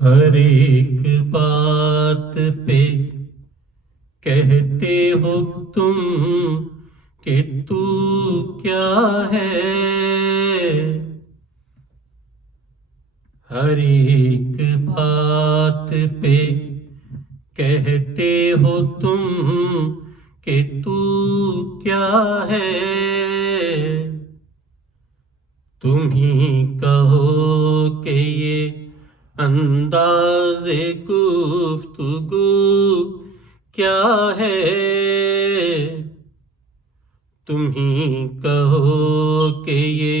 ہر ایک بات پہ کہتے ہو تم کہ تو کیا ہے، ہر ایک بات پہ کہتے ہو تم کہ تو کیا ہے، تم ہی کہو کہ یہ انداز گفتگو کیا ہے، تم ہی کہو کہ یہ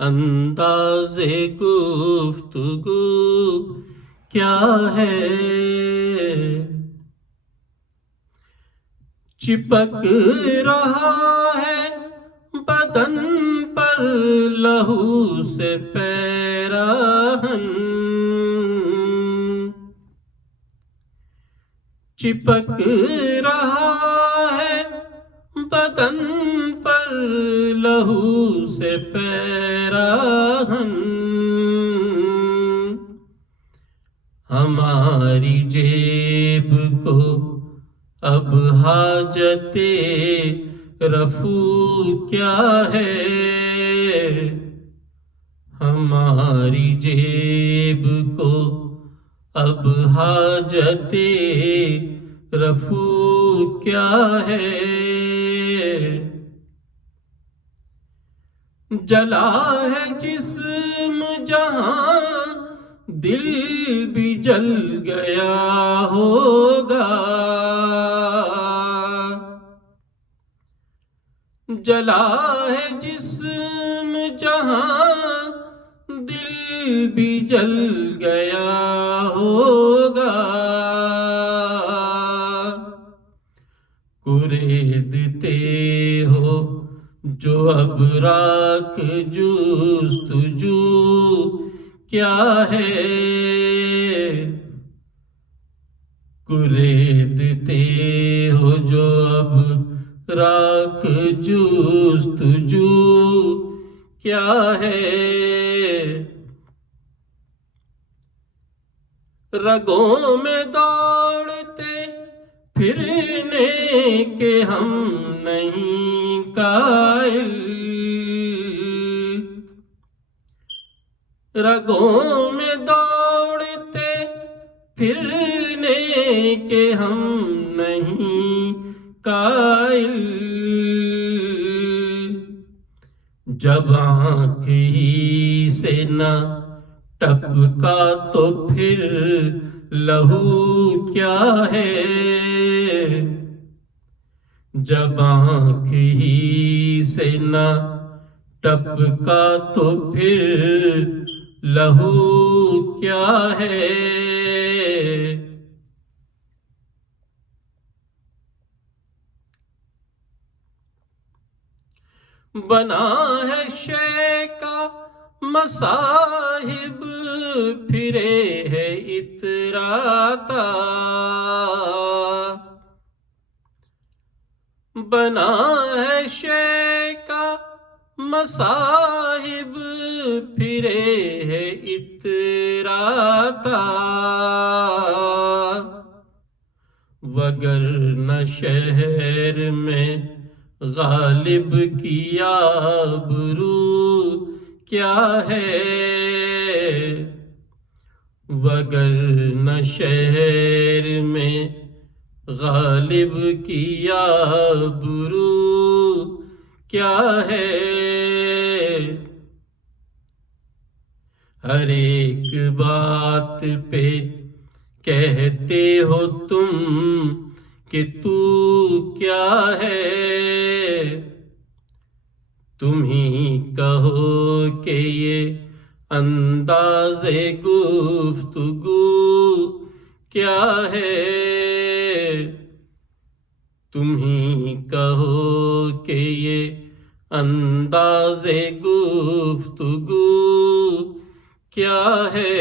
انداز گفتگو کیا ہے، چپک رہا ہے بدن پر لہو سے پیراہن، چپک رہا ہے بدن پر لہو سے پیراہن، ہماری جیب کو اب حاجت رفو کیا ہے، ہماری جیب کو اب حاجت رفو کیا ہے، جلا ہے جسم جہاں دل بھی جل گیا ہوگا، جلا ہے جسم جہاں دل بھی جل گیا ہوگا، کریدتے ہو جو اب راکھ جستجو کیا ہے، کریدتے ہو جو اب راکھ جستجو کیا ہے، رگوں میں دوڑتے پھرنے کے ہم نہیں قائل، رگوں میں دوڑتے پھرنے کے ہم نہیں قائل، جب آنکھ ہی سے نہ ٹپکا تو پھر لہو کیا ہے، جب آنکھ ہی سے نہ ٹپکا تو پھر لہو کیا ہے، بنا ہے شے کا مصاحب پھرے ہے اتراتا، بنا ہے شے کا مصاحب پھرے ہے اتراتا، وگرنہ شہر میں غالب کی آبرو کیا ہے، وگرنہ شہر میں غالب کی آبرو کیا ہے، ہر ایک بات پہ کہتے ہو تم کہ تو کیا ہے، تم ہی کہو کہ یہ انداز گفتگو کیا ہے، تم ہی کہو کہ یہ انداز گفتگو کیا ہے۔